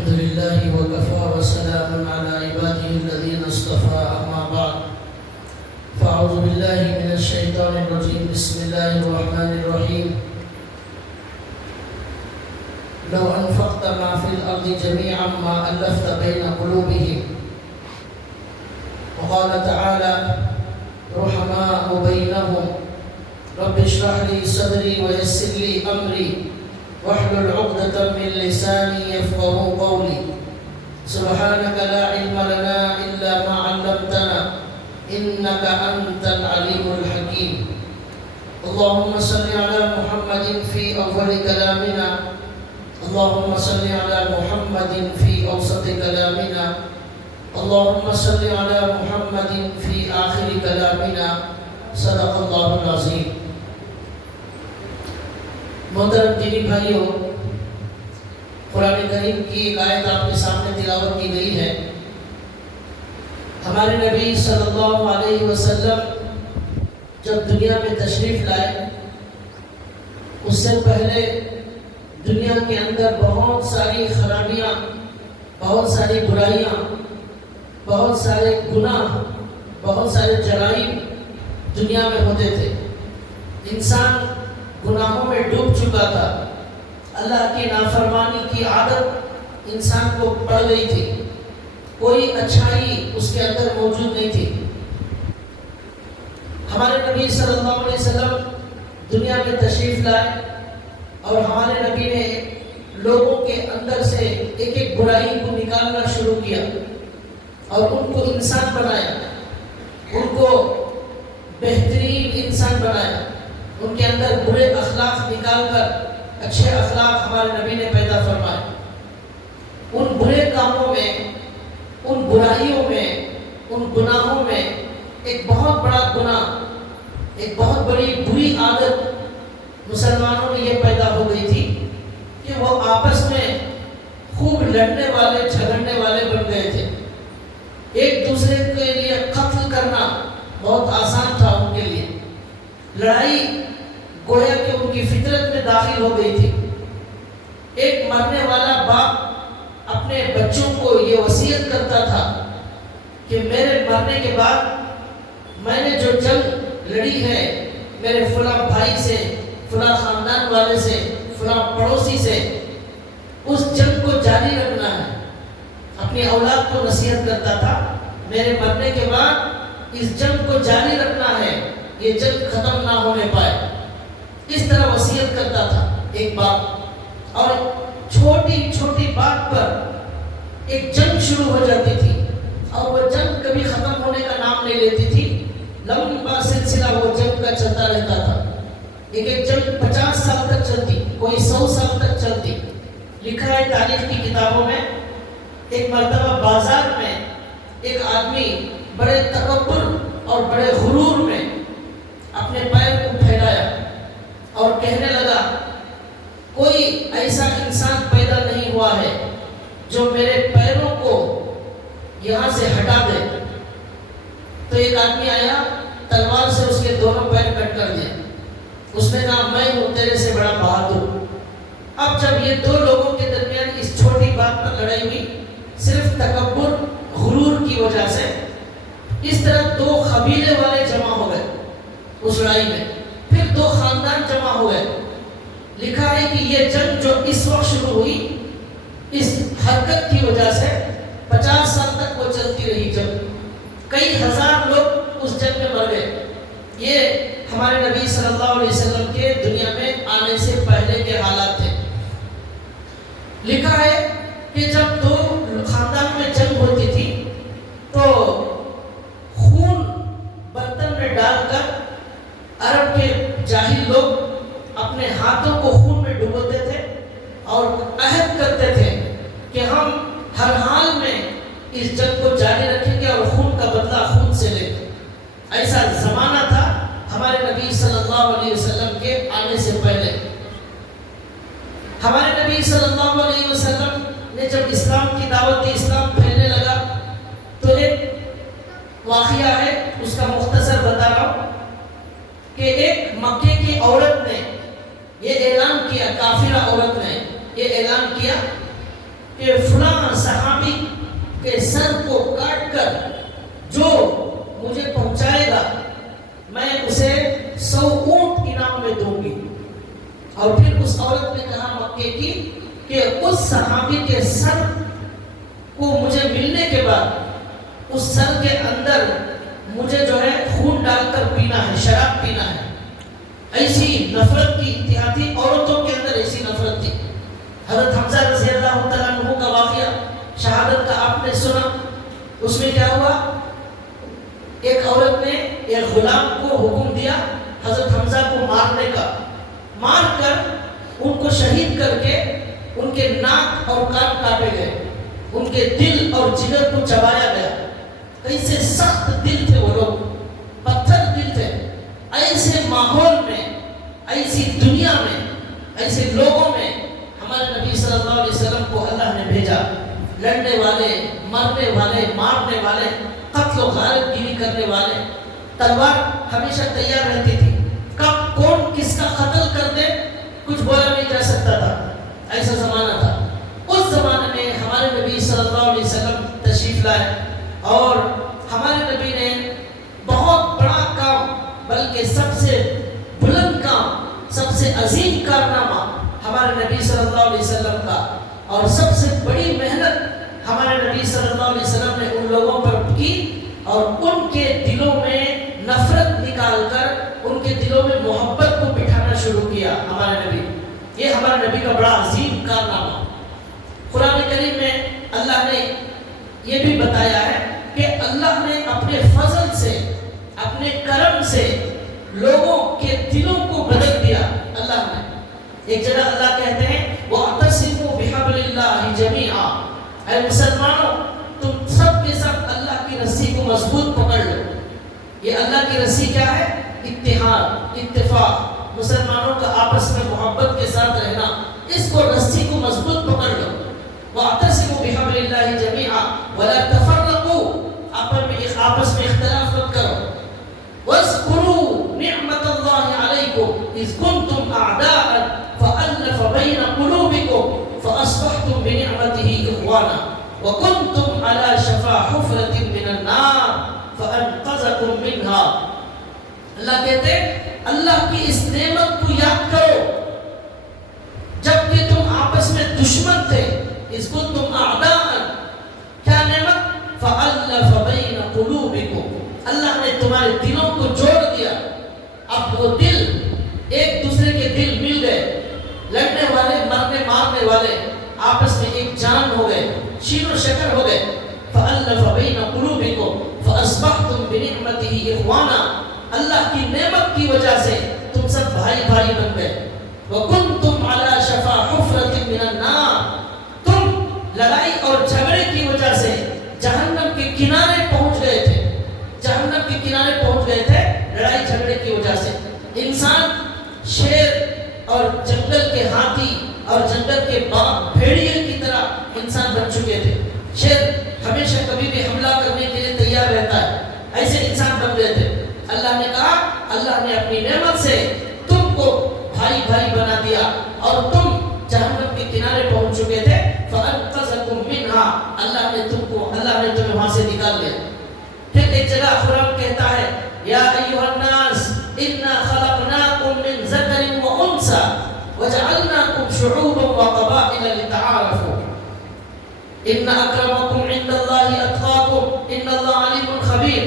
الحمد لله وكفى وسلام على عباده الذين اصطفى أما بعد فأعوذ بالله من الشيطان الرجيم بسم الله الرحمن الرحيم لو أنفقت ما في الأرض جميعا ما ألفت بين قلوبهم وقال تعالى رحماء بينهم رب اشرح لي صدري ويسر لي أمري واحلل عقدة من لساني يفقهوا قولي سبحانك لا علم لنا إلا ما علمتنا إنك أنت العليم الحكيم اللهم صل على محمد في أول كلامنا اللهم صل على محمد في أوسط كلامنا اللهم صل على محمد في آخر كلامنا صدق الله العظيم. محترم دینی بھائیوں، قرآن کریم کی ایک آیت آپ کے سامنے تلاوت کی گئی ہے. ہمارے نبی صلی اللہ علیہ وسلم جب دنیا میں تشریف لائے اس سے پہلے دنیا کے اندر بہت ساری خرابیاں، بہت ساری برائیاں، بہت سارے گناہ، بہت سارے جرائم دنیا میں ہوتے تھے. انسان گناہوں میں ڈوب چکا تھا. اللہ کی نافرمانی کی عادت انسان کو پڑ گئی تھی. کوئی اچھائی اس کے اندر موجود نہیں تھی. ہمارے نبی صلی اللہ علیہ وسلم دنیا میں تشریف لائے اور ہمارے نبی نے لوگوں کے اندر سے ایک ایک برائی کو نکالنا شروع کیا اور ان کو انسان بنایا، ان کو بہترین انسان بنایا. ان کے اندر برے اخلاق نکال کر اچھے اخلاق ہمارے نبی نے پیدا فرمائے. ان برے کاموں میں، ان برائیوں میں، ان گناہوں میں ایک بہت بڑا گناہ، ایک بہت بڑی بری عادت مسلمانوں میں یہ پیدا ہو گئی تھی کہ وہ آپس میں خوب لڑنے والے، جھگڑنے والے بن گئے تھے. ایک دوسرے کے لیے قتل کرنا بہت آسان تھا ان کے لیے. لڑائی گویا کہ ان کی فطرت میں داخل ہو گئی تھی. ایک مرنے والا باپ اپنے بچوں کو یہ وصیت کرتا تھا کہ میرے مرنے کے بعد میں نے جو جنگ لڑی ہے میرے فلاں بھائی سے، فلاں خاندان والے سے، فلاں پڑوسی سے، اس جنگ کو جاری رکھنا ہے. اپنی اولاد کو نصیحت کرتا تھا میرے مرنے کے بعد اس جنگ کو جاری رکھنا ہے، یہ جنگ ختم نہ ہونے پائے. اس طرح وصیت کرتا تھا ایک باپ. اور چھوٹی چھوٹی بات پر ایک جنگ شروع ہو جاتی تھی اور وہ جنگ کبھی ختم ہونے کا نام نہیں لیتی تھی. لمبا سلسلہ وہ جنگ کا چلتا رہتا تھا. ایک ایک جنگ 50 سال تک چلتی، کوئی 100 سال تک چلتی. لکھا ہے تاریخ کی کتابوں میں ایک مرتبہ بازار میں ایک آدمی بڑے تکبر اور بڑے غرور میں اپنے پیر کو پھیلایا اور کہنے لگا کوئی ایسا انسان پیدا نہیں ہوا ہے جو میرے پیروں کو یہاں سے ہٹا دے. تو ایک آدمی آیا، تلوار سے اس کے دونوں پیر کٹ کر دیا. اس نے کہا میں ہوں تیرے سے بڑا بہادر. اب جب یہ دو لوگوں کے درمیان اس چھوٹی بات پر لڑائی ہوئی، صرف تکبر، غرور کی وجہ سے، اس طرح دو قبیلے والے جمع ہو گئے اس لڑائی میں. پھر دو خاندان جمع ہو گئے. لکھا ہے کہ یہ جنگ جو اس وقت شروع ہوئی، اس حرکت کی وجہ سے 50 سال تک وہ چلتی رہی جنگ. کئی ہزار لوگ اس جنگ میں مر گئے. یہ ہمارے نبی صلی اللہ علیہ وسلم کے دنیا میں آنے سے پہلے کے حالات تھے. لکھا ہے کہ جب دو خاندانوں میں جنگ ہوتی تھی تو خون برتن میں ڈال کر عرب کے جاہل لوگ اپنے ہاتھوں کو خون میں ڈبوتے تھے اور عہد کرتے تھے کہ ہم ہر حال میں اس جنگ کو جاری رکھیں گے اور خون کا بدلہ خون سے لیں گے. ایسا زمانہ تھا ہمارے نبی صلی اللہ علیہ وسلم کے آنے سے پہلے. ہمارے نبی صلی اللہ علیہ وسلم نے جب اسلام کی دعوت دی، اسلام پھیلنے لگا، تو ایک واقعہ ہے اس کا مختصر بتا رہا ہوں کہ ایک مکے کی عورت نے یہ اعلان کیا، کافرہ عورت نے یہ اعلان کیا کہ فلاں صحابی کے سر کو کاٹ کر جو مجھے پہنچائے گا میں اسے 100 اونٹ انعام میں دوں گی. اور پھر اس عورت نے کہا مکے کی کہ اس صحابی کے سر کو مجھے ملنے کے بعد اس سر کے اندر مجھے جو ہے خون ڈال کر پینا ہے، شراب پینا ہے. ایسی نفرت کی انتہا تھی، عورتوں کے اندر ایسی نفرت تھی. حضرت حمزہ رضی اللہ تعالیٰ عنہ کا واقعہ شہادت کا آپ نے سنا. اس میں کیا ہوا؟ ایک عورت نے ایک غلام کو حکم دیا حضرت حمزہ کو مارنے کا. مار کر ان کو شہید کر کے ان کے ناک اور کان کاٹے گئے، ان کے دل اور جگر کو چبایا گیا. کیسے سخت دل تھے وہ لوگ، پتھر دل تھے. ایسے ماحول میں، ایسی دنیا میں، ایسے لوگوں میں ہمارے نبی صلی اللہ علیہ وسلم کو اللہ نے بھیجا. لڑنے والے، مرنے والے، مارنے والے، قتل و غارت گیری کرنے والے. تلوار ہمیشہ تیار رہتی تھی، کب کون کس کا قتل کر دے کچھ بولا نہیں جا سکتا تھا. ایسا زمانہ تھا. اس زمانے میں ہمارے نبی صلی اللہ علیہ وسلم تشریف لائے اور ہمارے نبی نے بہت بڑا کام، بلکہ سب سے بلند کام، سب سے عظیم کارنامہ ہمارے نبی صلی اللہ علیہ وسلم کا اور سب سے بڑی محنت ہمارے نبی صلی اللہ علیہ وسلم نے ان لوگوں پر کی اور ان کے دلوں میں نفرت نکال کر ان کے دلوں میں محبت کو بٹھانا شروع کیا ہمارے نبی. یہ ہمارے نبی کا بڑا عظیم کارنامہ. قرآن کریم میں اللہ نے یہ بھی بتایا ہے کہ اللہ نے اپنے فضل سے، اپنے کرم سے لوگوں کے دلوں کو بدل دیا. اللہ نے ایک جگہ اللہ کہتے ہیں وَاعْتَصِمُوا بِحَبْلِ اللَّهِ جَمِيعًا، اے مسلمانوں تم سب کے سب اللہ کی رسی کو مضبوط پکڑ لو. یہ اللہ کی رسی کیا ہے؟ اتحاد، اتفاق، مسلمانوں کا آپس میں محبت کے ساتھ رہنا. اس کو رسی کو مضبوط پکڑ لو. وَاعْتَصِمُوا بِحَبْلِ اللَّهِ جَمِيعًا وَلَا تَفَرَّقُوا، آپس میں اختلاف مت کرو. وَاذْكُرُوا نِعْمَةَ اللَّهِ عَلَيْكُمْ إِذْ كُنْتُمْ أَعْدَاءً فَأَلَّفَ بَيْنَ قُلُوبِكُمْ فَأَصْبَحْتُمْ بِنِعْمَتِهِ إِخْوَانًا وَكُنْتُمْ عَلَى شَفَا حُفْرَةٍ مِّنَ النَّارِ فَأَنْقَذَكُم مِّنْهَا. اللہ کہتے ہیں اللہ کی اس نعمت کو یاد کرو جب کہ تم آپس میں دشمن تھے. اذ کنتم اعداء، کیا نعمت؟ فألف بین قلوبکم، اللہ نے تمہارے دلوں کو جوڑ دیا. اب وہ دل ایک دوسرے کے دل مل گئے، لڑنے والے، مرنے مارنے والے آپس میں ایک جان ہو گئے، شین و شکر ہو گئے. فألف بین قلوبکم فأصبحتم بنعمته إخوانا، اللہ کی نعمت کی وجہ سے تم سب بھائی بھائی بن گئے. وَكُنْتُمْ عَلَى شَفَا حُفْرَةٍ مِّنَ النَّارِ، تم لڑائی اور جھگڑے کی وجہ سے جہنم کے کنارے پہنچ گئے تھے. جہنم کے کنارے پہنچ گئے تھے لڑائی جھگڑے کی وجہ سے. انسان شیر اور جنگل کے ہاتھی اور جنگل کے باغ بھیڑیے کی طرح انسان بن چکے تھے. شیر ہمیشہ کبھی بھی حملہ کرنے کے لیے تیار رہتا ہے، ایسے انسان بن گئے تھے. اللہ نے کہا اللہ نے اپنی نعمت سے تم کو بھائی بھائی بنا دیا اور تم جہنم کے کنارے پہنچ چکے تھے. فَأَنْقَذَكُم مِّنْهَا، اللہ نے تمہیں وہاں سے نکال لیا. پھر ایک جگہ قرآن کہتا ہے یا ایھا الناس انا خلقناکم من ذکر وانثى وجعلناکم شعوبا وقبائل لتعارفوا ان اکرمکم عند اللہ اتقاکم ان اللہ علیم خبیر.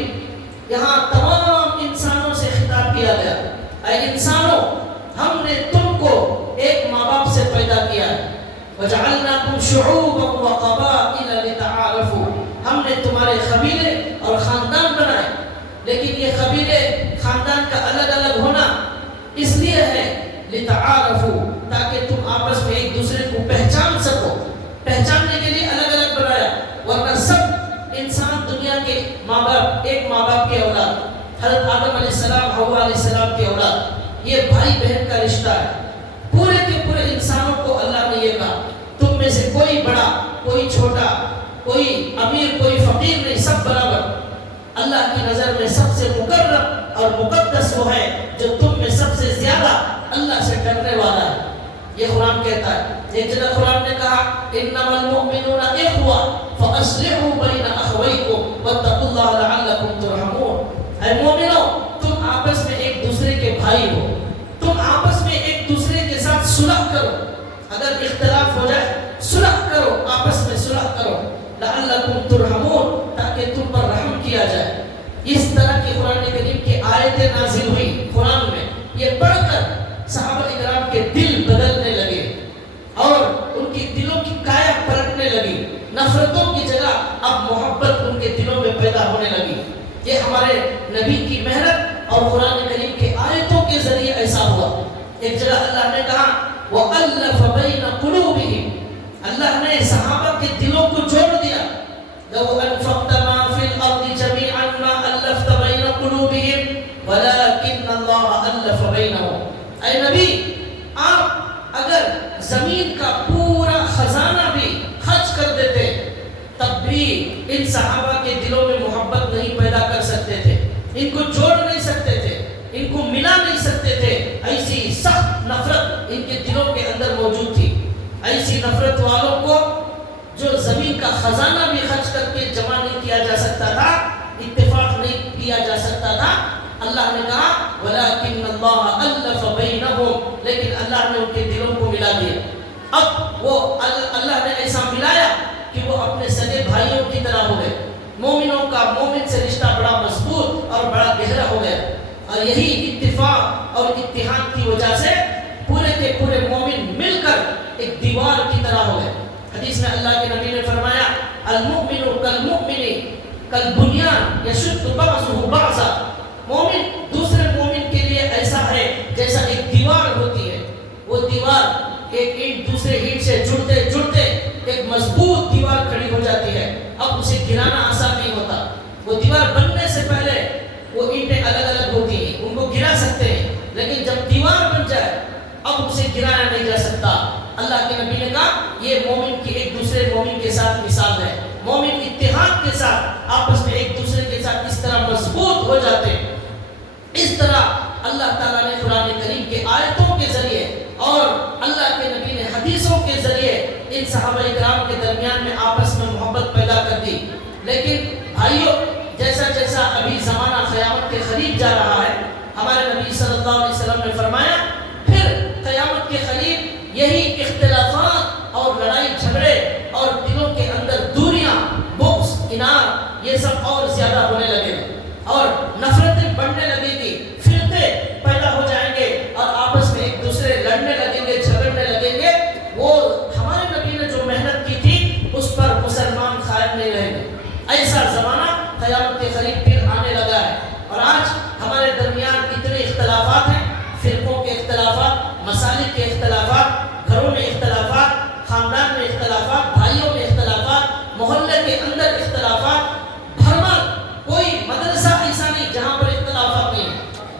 یہاں تمام انسانوں سے خطاب کیا گیا، اے انسانوں ہم نے تم کو ایک ماں باپ سے پیدا کیا ہے. وجعلناکم شعوبا وقبائل لتعارفوا، ہم نے تمہارے قبیلے اور خاندان بنائے. لیکن یہ قبیلے خاندان کا الگ الگ ہونا اس لیے ہے لتعارفوا، تاکہ تم آپس میں ایک دوسرے کو پہچان سکو. پہچاننے کے لیے الگ الگ بنایا، ورنہ سب انسان دنیا کے ماں باپ، ایک ماں باپ کے اولاد، حضرت آدم علیہ السلام، حوا علیہ السلام کے اولاد، یہ بھائی بہن کا رشتہ ہے. پورے کے پورے انسانوں کو اللہ نے یہ کہا تم میں سے کوئی بڑا، کوئی چھوٹا، کوئی امیر، کوئی فقیر نہیں، سب برابر. اللہ کی نظر میں سب سے مکرم اور مقدس وہ ہے جو تم میں سب سے زیادہ اللہ سے ڈرنے والا ہے. یہ قرآن کہتا ہے. ایک جگہ قرآن نے کہا انما المؤمنون اخوہ فاصلحوا بین اخویکم واتقوا اللہ لعلکم ترحمون. اے مومنو تم آپس میں ایک دوسرے کے بھائی ہو, تم آپس میں ایک دوسرے کے ساتھ صلح کرو, اگر اختلاف ہو جائے صلح کرو, آپس میں صلح کرو, لعلکم ترحمون تاکہ تم پر رحم کیا جائے. اس طرح کی قرآن کریم کی آیتیں نازل ہوئی قرآن میں, یہ پڑھ کر صحابہ اکرام کے دل بدلنے لگے اور ان کی دلوں کی کایا پلٹنے لگی. نفرتوں کی جگہ اب محبت ان کے دلوں میں پیدا ہونے لگی. یہ ہمارے نبی کی محنت اور قرآن کریم کے آیتوں کے ذریعے ایسا ہوا. ایک جگہ اللہ نے کہا وَأَلَّفَ بَيْنَ قُلُوبِهِمْ, اللہ نے صحابہ کے دلوں کو جوڑ دیا. لَوْ أَنفَقْتَ مَا فِي الْأَرْضِ جَمِيعًا مَا أَلَّفْتَ بَيْنَ قُلُوبِهِمْ وَلَكِنَّ اللَّهَ أَلَّفَ بَيْنَهُمْ. اے نبی آپ اگر زمین کا پورا خزانہ بھی خرچ کر دیتے تب بھی ان صحابہ کے دلوں میں محبت نہیں پیدا کر سکتے تھے, ان کو جوڑ نہیں سکتے تھے, ان کو ملا نہیں سکتے تھے. ایسی سخت نفرت ان کے دلوں کے اندر موجود تھی. ایسی نفرت والوں کو جو زمین کا خزانہ بھی خرچ کر کے جمع نہیں کیا جا سکتا تھا, اتفاق نہیں کیا جا سکتا تھا, اللہ نے کہا وَلَكِنَّ اللَّهَ أَلَّفَ بَيْنَهُمْ, لیکن اللہ نے ان کے دلوں کو ملا دیا. اب وہ اللہ نے ایسا ملایا کہ وہ اپنے سگے بھائیوں کی طرح ہو گئے. مومنوں کا مومن سے رشتہ بڑا مضبوط اور بڑا گہرا ہو گیا, اور یہی اتفاق اور اتحاد کی وجہ سے پورے کے پورے مومن مل کر ایک دیوار کی طرح ہو گئے. حدیث میں اللہ کے نبی نے فرمایا المؤمن کالمؤمن کالبنیان یشد بعضه بعضا, مومن دوسرے مومن کے لیے ایسا ہے جیسا ایک دیوار ہوتی ہے. وہ دیوار ایک اینٹ دوسرے اینٹ سے جڑتے جڑتے ایک مضبوط دیوار کھڑی ہو جاتی ہے. اب اسے گرانا آسان نہیں ہوتا. وہ دیوار بننے سے پہلے وہ اینٹیں الگ الگ ہوتی ہیں, ان کو گرا سکتے ہیں, لیکن جب دیوار بن جائے اب اسے گرایا نہیں جا سکتا. اللہ کے نبی نے کہا یہ مومن کی ایک دوسرے مومن کے ساتھ مثال ہے. مومن اتحاد کے ساتھ آپس میں ایک دوسرے کے ساتھ اس طرح مضبوط ہو جاتے ہیں. اس طرح اللہ تعالیٰ نے قرآن کریم کے آیتوں کے ذریعے اور اللہ کے نبی نے حدیثوں کے ذریعے ان صحابہ اکرام کے درمیان میں آپس میں محبت پیدا کر دی. لیکن بھائیوں جیسا جیسا ابھی زمانہ قیامت کے قریب جا رہا ہے, ہمارے نبی صلی اللہ علیہ وسلم نے فرمایا پھر قیامت کے قریب یہی اختلافات اور لڑائی جھگڑے اور دلوں کے اندر دوریاں, بغض, انار, یہ سب اور زیادہ ہونے لگے اور نفرتیں بڑھنے لگے گی, فرقے پیدا ہو جائیں گے اور آپس میں ایک دوسرے لڑنے لگیں گے, جھگڑنے لگیں گے. وہ ہمارے نبی نے جو محنت کی تھی اس پر مسلمان قائم نہیں رہیں گے. ایسا زمانہ قیامت کے قریب پھر آنے لگا ہے. اور آج ہمارے درمیان اتنے اختلافات ہیں, فرقوں کے اختلافات, مسالک کے اختلافات, گھروں میں اختلافات, خاندان میں اختلافات, بھائیوں میں اختلافات, محلے کے اندر اختلافات. کوئی مدرسہ ایسا نہیں جہاں پر اختلافات نہیں,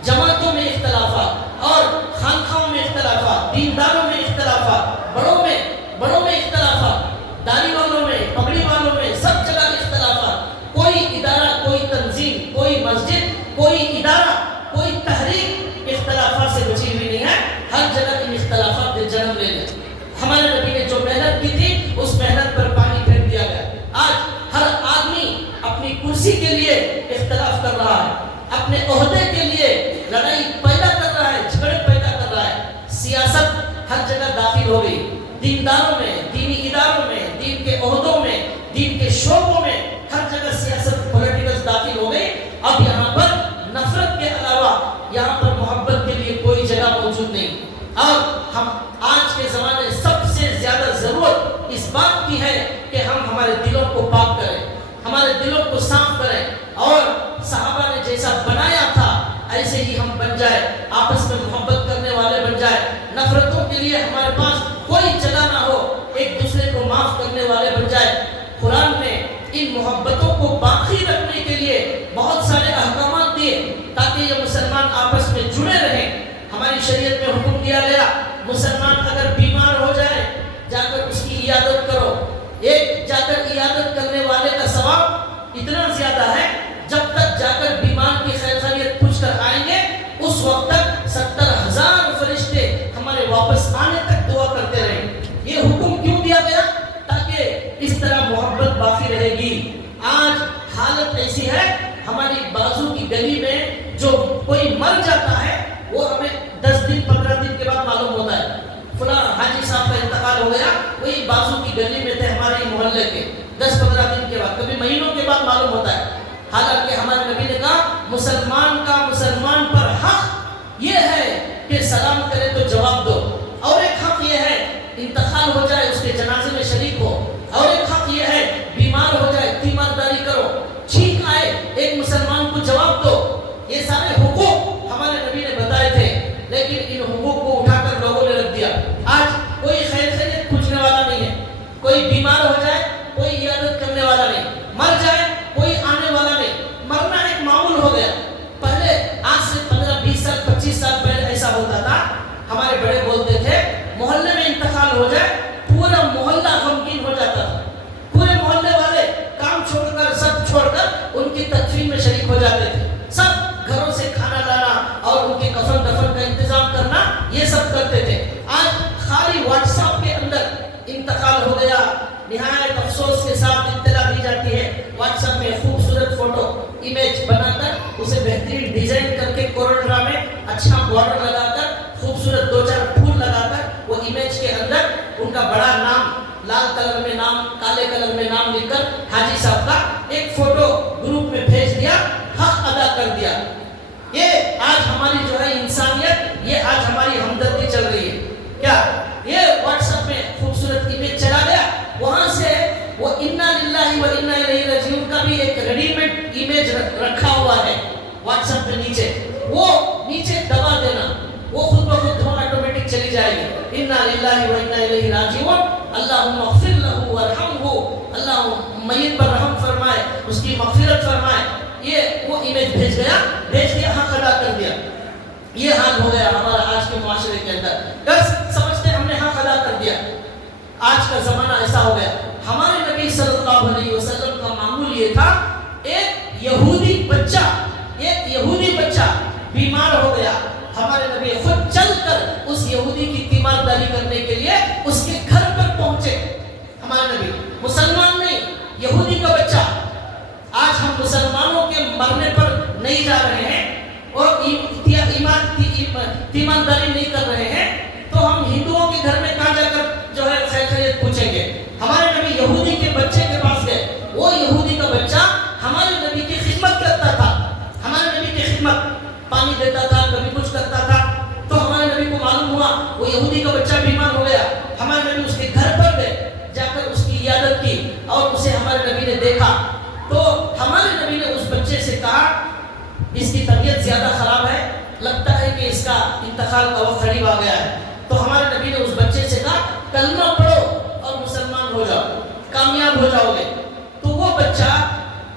جماعتوں میں اختلافات اور خانقاہوں میں اختلافات, دینداروں میں اختلافات, بڑوں میں اختلافات, داڑھی والوں میں, پگڑی والوں میں, سب جگہ اختلافات. کوئی ادارہ, کوئی تنظیم, کوئی مسجد, کوئی ادارہ, کوئی تحریک اختلافات سے بچی ہوئی نہیں ہے. ہر جگہ ان اختلافات نے جنم لے لیا. ہمارے نبی نے جو محنت کی تھی اس محنت پر پانی پھینک دیا گیا. آج ہر آدمی اپنی کرسی کے لیے اختلاف کر رہا ہے, اپنے عہدے کے لیے لڑائی پیدا کر رہا ہے, جھگڑے پیدا کر رہا ہے. سیاست ہر جگہ داخل ہو گئی, دینداروں میں, دینی اداروں میں, دین کے عہدوں میں, دین کے شعبوں میں ہر جگہ سیاست پولیٹیکل داخل ہو گئی. اب یہاں پر نفرت کے علاوہ یہاں پر محبت کے لیے کوئی جگہ موجود نہیں. اب ہم آج کے زمانے سب سے زیادہ ضرورت اس بات کی ہے کہ ہم ہمارے دلوں کو پاک کریں, ہمارے دلوں کو صاف کریں اور صحابہ نے جیسا بنایا تھا ایسے ہی ہم بن جائے, آپس میں محبت کرنے والے بن جائے. نفرتوں کے لیے ہمارے پاس کوئی جگہ نہ ہو, ایک دوسرے کو معاف کرنے والے بن جائے. قرآن نے ان محبتوں کو باقی رکھنے کے لیے بہت سارے احکامات دیے تاکہ یہ مسلمان آپس میں جڑے رہیں. ہماری شریعت میں حکم دیا گیا مسلمان اگر بیمار ہو جائے جا کر اس کی عیادت کرو. ایک جا کر عیادت کرنے والے کا ثواب اتنا زیادہ ہے جب تک جا کر بیمار کی خیر خیریت پوچھ کر آئیں گے اس وقت تک 70,000 فرشتے ہمارے واپس آنے تک دعا کر ہو گیا وہی بازو کی گلی میں تھے ہمارے محلے کے. 10-15 دن کے بعد, کبھی مہینوں کے بعد معلوم ہوتا ہے. حالانکہ ہمارے نبی نے کہا مسلمان کا مسلمان پر حق یہ ہے کہ سلام کرے تو جواب دو, اور ایک حق یہ ہے انتقال ہو جائے اس کے جنازے میں شریک ہو, اور ایک حق یہ ہے بیمار ہو جائے تیمارداری کرو, چھینک آئے ایک مسلمان کو جواب دو. یہ سارے حقوق ہمارے نبی نے بتائے تھے, لیکن ان حقوق کو اٹھا کر لوگوں نے رکھ دیا. آج کوئی خیریت پوچھنے والا نہیں ہے, کوئی بیمار ہو جائے کوئی عیادت کرنے والا نہیں, مر جائے کوئی آنے والا نہیں. مرنا ایک معمول ہو گیا. پہلے آج سے 15-20 سال 25 سال پہلے ایسا ہوتا تھا, ہمارے بڑے بولتے تھے محلے میں انتقال ہو جائے پورا محلہ غمگین ہو جاتا تھا. پورے محلے والے کام چھوڑ کر سب چھوڑ کر ان کی تدفین میں شریک ہو جاتے تھے. سب گھروں سے کھانا لانا اور ان کے کفن دفن کا انتظام کرنا یہ سب کرتے تھے. آج خالی واٹس ایپ کے اندر انتقال ہو گیا, نہایت افسوس کے ساتھ اطلاع دی جاتی ہے. واٹس ایپ میں خوبصورت فوٹو امیج بنا کر اسے بہترین ڈیزائن کر کے کورونا میں اچھا بارڈر لگا کر خوبصورت 2-4 پھول لگا کر وہ امیج کے اندر ان کا بڑا نام لال کلر میں نام کالے کلر میں نام لکھ کر حاجی صاحب کا ایک فوٹو گروپ میں بھیج دیا, حق ادا کر دیا. یہ آج ہماری جو ہے انسانیت, یہ آج ہماری ہمدردی چل رہی ہے. کیا یہ واٹس ایپ میں خوبصورت امیج چلا گیا, وہاں سے وہ انا للہ و انا الیہ راجعون کا بھی ایک ریڈی میڈ امیج رکھا ہوا ہے واٹس ایپ پہ نیچے, وہ نیچے دبا دینا, وہ خود بخود آٹومیٹک چلی جائے گی. انا للہ و انا الیہ راجعون, اللہم اغفر لہ وارحمہ, اللہ میت پر رحم فرمائے, اس کی مغفرت فرمائے. یہ وہ امیج بھیج دیا, حق ادا کر دیا. یہ حال ہو گیا ہمارا آج کے معاشرے کے اندر. بس سمجھتے ہم نے حق ادا کر دیا. آج کا زمانہ ایسا ہو گیا. ہمارے نبی صلی اللہ علیہ وسلم کا معمول یہ تھا, ایک یہودی بچہ بیمار ہو گیا, ہمارے نبی خود چل کر اس یہودی کی تیمارداری کرنے کے لیے اس کے گھر پر پہنچے. ہمارے نبی مسلمان نہیں, یہودی کا بچہ. آج ہم مسلمانوں کے مرنے پر نہیں جا رہے ہیں اور تیمارداری نہیں کر رہے ہیں, تو ہم ہندوؤں کے گھر میں کہاں جا کر جو ہے خیریت پوچھیں گے. ہمارے نبی یہودی کے بچے کے پاس گئے, وہ یہودی کا بچہ ہمارے نبی کی خدمت کرتا تھا, ہمارے نبی کی خدمت, پانی دیتا تھا, کبھی کچھ کرتا تھا. تو ہمارے نبی کو معلوم ہوا وہ یہودی کا بچہ بیمار ہو گیا. ہمارے نبی اس کے گھر پر گئے, جا کر اس کی عیادت کی, اور اسے ہمارے نبی نے دیکھا. تو ہمارے نبی نے اس بچے سے کہا اس کی طبیعت زیادہ خراب ہے, لگتا ہے کہ اس کا انتقال کا وقت قریب آ گیا ہے. تو ہمارے نبی نے اس بچے سے کہا کلمہ پڑھو اور مسلمان ہو جاؤ, کامیاب ہو جاؤ گے. تو وہ بچہ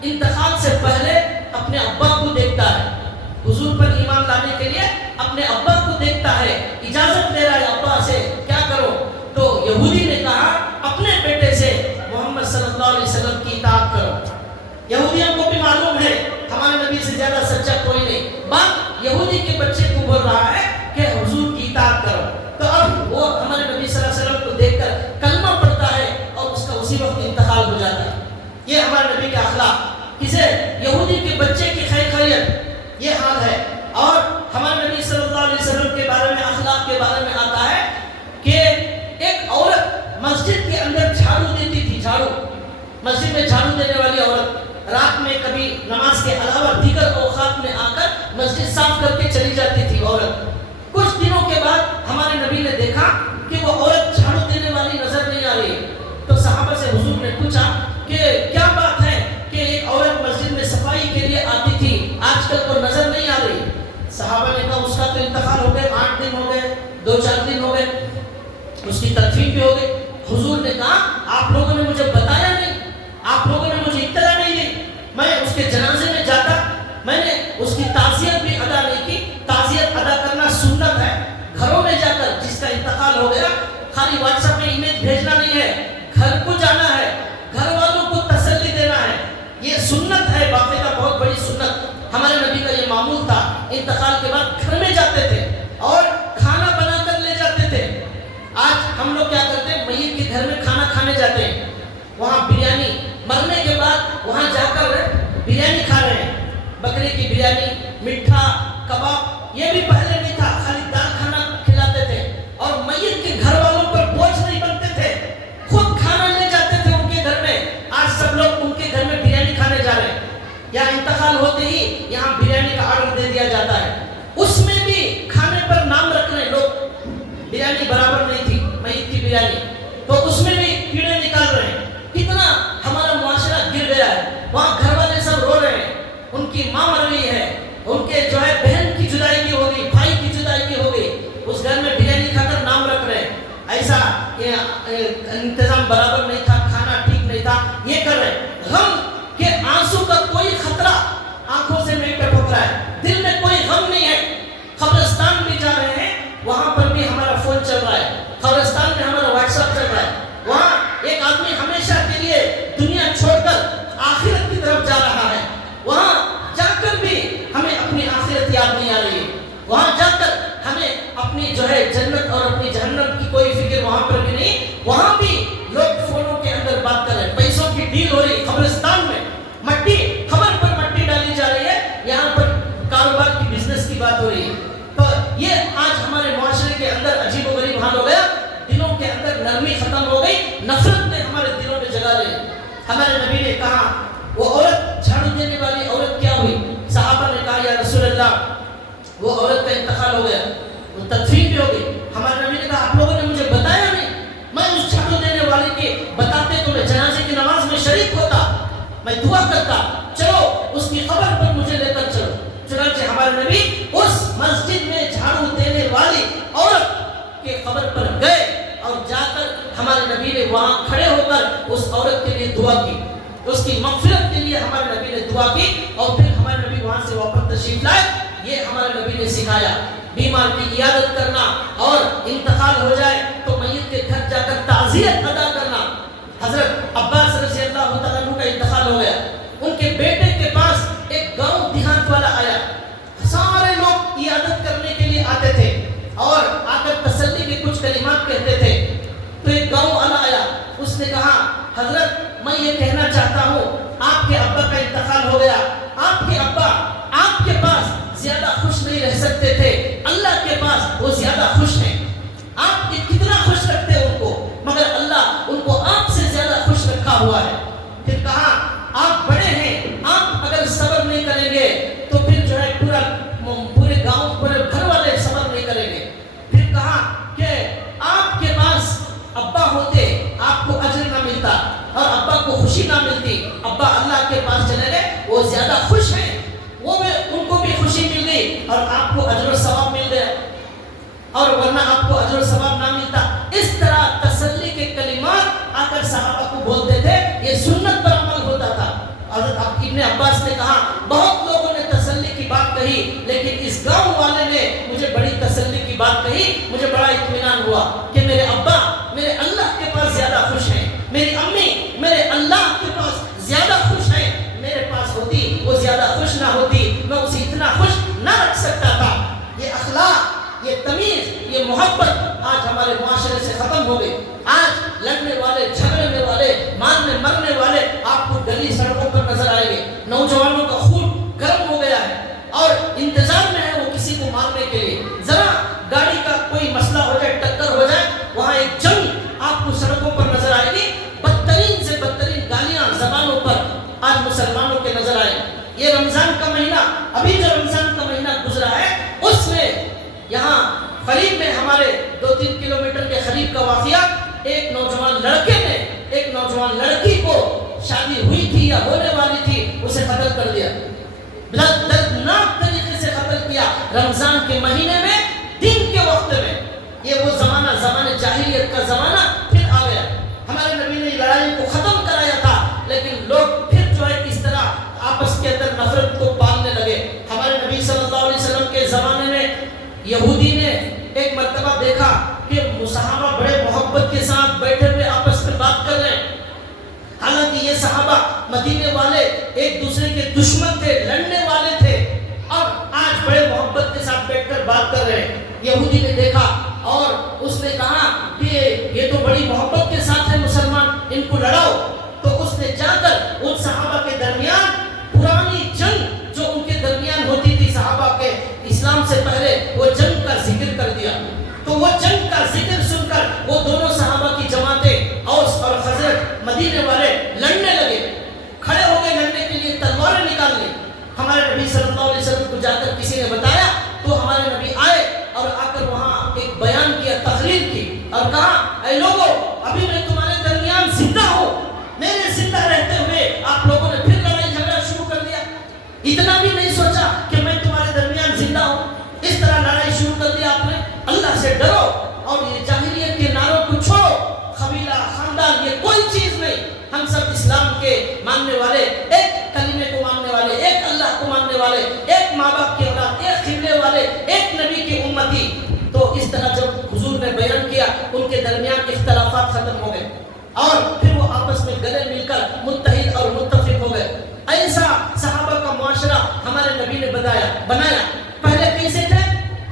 انتقال سے پہلے اپنے ابا کو دیکھتا ہے, حضور پر ایمان لانے کے لیے اپنے ابا کو دیکھتا ہے, اجازت لے رہا ہے ابا سے, کیا کرو. تو یہودی نے کہا اپنے بیٹے سے محمد صلی اللہ علیہ وسلم کی اطاعت کرو. یہودیوں کو بھی معلوم ہے ہمارے نبی سے زیادہ سچا کوئی نہیں, بات یہودی کے بچے کو بول رہا ہے کہ حضور کی اطاعت کرو. تو اب وہ ہمارے نبی صلی اللہ علیہ وسلم کو دیکھ کر کلمہ پڑھتا ہے اور اس کا اسی وقت انتقال ہو جاتا ہے. یہ ہمارے نبی کا اخلاق, کسے یہودی کے بچے کی خیریت, یہ حال ہے. اور ہمارے نبی صلی اللہ علیہ وسلم کے بارے میں, اخلاق کے بارے میں آتا ہے کہ ایک عورت مسجد کے اندر جھاڑو دیتی تھی. مسجد میں جھاڑو دینے والی عورت رات میں کبھی نماز کے علاوہ دیگر اوقات میں آ کر مسجد صاف کر کے چلی جاتی تھی عورت. کچھ دنوں کے بعد ہمارے نبی نے دیکھا کہ وہ عورت جھاڑو دینے والی نظر نہیں آ رہی. تو صحابہ سے حضور نے پوچھا کہ کیا بات ہے کہ ایک عورت مسجد میں صفائی کے لیے آتی تھی, آج کل وہ نظر نہیں آ رہی. صحابہ نے کہا اس کا تو انتقال ہو گئے, 8 دن ہو گئے, 2-4 دن ہو گئے, اس کی تدفین بھی ہو گئی. حضور نے کہا آپ لوگوں نے مجھے بتایا نہیں, آپ لوگوں نے مجھے اطلاع نہیں دی. میں اس کے جنازے میں جاتا, میں نے اس کی تعزیت بھی ادا نہیں کی. تعزیت ادا کرنا سنت ہے, گھروں میں جا کر جس کا انتقال ہو گیا خالی واٹس ایپ میں امیج بھیجنا نہیں ہے, گھر کو جانا ہے, گھر والوں کو تسلی دینا ہے. یہ سنت ہے, باقاعدہ بہت بڑی سنت. ہمارے نبی کا یہ معمول تھا, انتقال کے بعد گھر میں جاتے تھے اور کھانا بنا کر لے جاتے تھے. آج ہم لوگ کیا کرتے ہیں, میت کے گھر میں کھانا کھانے جاتے ہیں, وہاں بریانی, مرنے کے بعد وہاں جا کر بریانی کھا رہے ہیں, بکرے کی بریانی, میٹھا, کباب. یہ بھی پہلے نہیں تھا, خالی دال کھانا کھلاتے تھے اور میت کے گھر والوں پر بوجھ نہیں بنتے تھے. انتقال ہوتے ہی یہاں بریانی کا آرڈر دے دیا جاتا ہے. اس میں بھی کھانے پر نام رکھ رہے ہیں لوگ. بریانی برابر نہیں تھی, میت کی بریانی, تو اس میں بھی کیڑے نکال رہے ہیں. کتنا ہمارا معاشرہ گر گیا ہے. وہاں گھر والے سب رو رہے ہیں, ان کی ماں مر گئی ہے, ان کے جو ہے بہن کی جدائی کی ہو گئی, بھائی کی جدائی کی ہو گئی, اس گھر میں بریانی کھا کر نام رکھ رہے ہیں. ایسا انتظام برابر نہیں تھا, کھانا ٹھیک نہیں تھا, یہ کر رہے ہیں. غم کے آنسو کا کوئی خطرہ آنکھوں سے نہیں ٹپک رہا ہے, دل میں کوئی غم نہیں ہے. قبرستان بھی جا رہے ہیں, وہاں پر بھی ہمارا فون چل رہا ہے, قبرستان میں ہمارا واٹس ایپ چل رہا ہے. وہاں ایک آدمی ہمیشہ کے لیے دنیا چھوڑ کر آخرت کی طرف جا رہا ہے. وہاں جا کر بھی ہمیں اپنی آخرت یاد نہیں آ رہی ہے. وہاں جا کر ہمیں اپنی جو ہے جنت اور اپنی جہنم کی کوئی فکر وہاں پر بھی نہیں. وہاں بھی لوگ فونوں کے اندر بات کر رہے ہیں, پیسوں کی ڈیل ہو رہی. قبرستان میں مٹی, خبر پر مٹی ڈالی جا رہی ہے, یہاں پر کاروبار کی, بزنس کی بات ہو رہی ہے. تو یہ آج ہمارے معاشرے کے اندر عجیب و غریب حال ہو گیا. دلوں کے اندر نرمی ختم ہو گئی, نفرت نے ہمارے دلوں میں جگہ لے. ہمارے نبی نے کہا, وہ عورت جھاڑو دینے والی عورت کیا ہوئی؟ صحابہ نے کہا, یا رسول اللہ, وہ عورت کا انتقال ہو گیا, وہ تدفین بھی ہو گئی. ہمارے نبی نے کہا, آپ لوگوں نے مجھے بتایا نہیں, میں اس جھاڑو دینے والے کے بتاتے تو میں جنازے کی نماز میں شریک ہوتا, میں دعا کرتا, چلو اس کی قبر پر مجھے لے کر چلو. چنانچہ ہمارے نبی اس مسجد میں جھاڑو دینے والی عورت کے قبر پر گئے, اور جا کر ہمارے نبی نے وہاں کھڑے ہو کر اس عورت کے لیے دعا کی, اس کی مغفرت کے لیے ہمارے نبی نے دعا کی. اور پھر ہمارے نبی وہاں سے واپس تشریف لائے. یہ ہمارے نبی نے سکھایا. بیمار کی عیادت کرنا, اور انتقال ہو جائے تو میت کے گھر جا کر تعزیت ادا کرنا. حضرت عباس رضی اللہ تعالیٰ عنہ کا انتقال ہو گیا. ان کے بیٹے کے پاس ایک گاؤں دیہات والا آیا. سارے لوگ عیادت کرنے کے لیے آتے تھے اور آ کر تسلی کے کچھ کلمات کہتے تھے. تو ایک گاؤں والا آیا, اس نے کہا, حضرت میں یہ کہنا چاہتا ہوں, آپ کے ابا کا انتقال ہو گیا. آپ کے ابا آپ کے پاس زیادہ خوش نہیں رہ سکتے تھے, اللہ کے پاس وہ زیادہ خوش ہیں. آپ کتنا خوش رکھتے ہیں ان کو, مگر اللہ ان کو آپ سے زیادہ خوش رکھا ہوا ہے. پھر کہا, آپ بڑے ہیں, آپ اگر صبر نہیں کریں گے تو پھر جو ہے پورے گاؤں, پورے گھر والے صبر نہیں کریں گے. پھر کہا کہ آپ کے پاس ابا ہوتے, آپ کو اجر نہ ملتا اور ابا کو خوشی نہ ملتی. ابا اللہ کے پاس چلے گئے, وہ زیادہ خوش ہیں, وہ بھی ان کو بھی خوشی مل گئی اور آپ کو اجر و ثواب مل گیا, اور ورنہ آپ کو اجر و ثواب نہ ملتا. اس طرح تسلی کے کلمات آ کر صحابہ کو بولتے تھے. یہ سنت پر عمل ہوتا تھا. حضرت ابن عباس نے کہا, بہت لوگوں نے تسلی کی بات کہی, لیکن اس گاؤں والے نے مجھے بڑی تسلی کی بات کہی. مجھے بڑا اطمینان ہوا کہ میرے ابا میرے اللہ کے پاس زیادہ خوش ہیں, میری امی میرے اللہ کے پاس زیادہ خوش ہیں. میرے پاس ہوتی وہ زیادہ خوش نہ ہوتی, میں اسے اتنا خوش نہ رکھ سکتا تھا. یہ اخلاق, یہ تمیز, یہ محبت آج ہمارے معاشرے سے ختم ہو گئی. آج لڑنے والے, جھگڑنے والے, مارنے مرنے والے آپ کو گلی سڑکوں پر نظر آئیں گے. نوجوانوں کا خون گرم ہو گیا ہے اور انتظار میں ہے وہ کسی کو مارنے کے لیے. ذرا گاڑی کا کوئی مسئلہ ہو جائے, ٹکر ہو جائے, وہاں ایک جنگ آپ کو سڑکوں پر نظر آئے گی. بدترین سے بدترین گالیاں زبانوں پر آج مسلمانوں کے نظر آئے. یہ رمضان کا مہینہ, ابھی جو رمضان کا مہینہ گزرا ہے, اس میں یہاں قریب میں ہمارے 2-3 کلومیٹر کے قریب کا واقعہ, ایک نوجوان لڑکے نے ایک نوجوان لڑکی کو, شادی ہوئی تھی یا ہونے والی تھی, اسے قتل کر دیا. دردناک طریقے سے قتل کیا رمضان کے مہینے میں, دن کے وقت میں. یہ وہ زمانہ جاہلیت کا زمانہ پھر آ گیا. ہمارے نبی نے لڑائی کو ختم کرایا تھا, لیکن لوگ پھر جو ہے اس طرح آپس کے اندر نفرت کو پالنے لگے. ہمارے نبی صلی اللہ علیہ وسلم کے زمانے میں یہودی نے ایک مرتبہ دیکھا کہ صحابہ بڑے محبت کے ساتھ بیٹھے ہوئے آپس میں بات کر رہے ہیں. حالانکہ یہ صحابہ مدینے والے ایک دوسرے کے دشمن تھے, لڑنے والے تھے, اور آج بڑے محبت کے ساتھ بیٹھ کر بات کر رہے ہیں. یہودی نے دیکھا اور اس نے کہا کہ یہ تو بڑی محبت کے ساتھ ہے مسلمان, ان کو لڑاؤ. تو اس نے جا کر ان صحابہ کے درمیان پرانی جنگ جو ان کے درمیان ہوتی تھی صحابہ کے اسلام سے پہلے, وہ جنگ کا ذکر کر دیا. تو وہ جنگ کا ذکر سن کر وہ دونوں صحابہ کی جماعتیں, اوس اور خزرج, مدینے والے لڑنے لگے, کھڑے ہو گئے لڑنے کے لیے, تلواریں نکال لی. نبی صلی اللہ علیہ وسلم کو جا کر کسی نے بتایا تو ہمارے نبی آئے اور آ کر وہاں ایک بیان کیا، تقریر کی اور کہا اے لوگوں ابھی میں تمہارے درمیان زندہ ہوں، میرے زندہ رہتے ہوئے آپ لوگوں نے پھر لڑائی جھگڑا شروع کر دیا، اتنا بھی نہیں سوچا کہ میں تمہارے درمیان زندہ ہوں، اس طرح لڑائی شروع کر دیا آپ نے۔ اللہ سے ڈرو اور یہ جاہلیت کے نعروں کو چھوڑو، قبیلہ خاندان یہ کوئی چیز نہیں، ہم سب اسلام کے ماننے والے، ایک کلمے کو ماننے والے، ایک اللہ کو ماننے والے، ایک ماں باپ کی اولاد، ایک قبلے والے، ایک نبی کی امتی۔ تو اس طرح جب حضور نے بیان کیا ان کے درمیان اختلافات ختم ہو گئے اور پھر وہ آپس میں گلے مل کر متحد اور متفق ہو گئے۔ ایسا صحابہ کا معاشرہ ہمارے نبی نے بنایا۔ پہلے کیسے تھے؟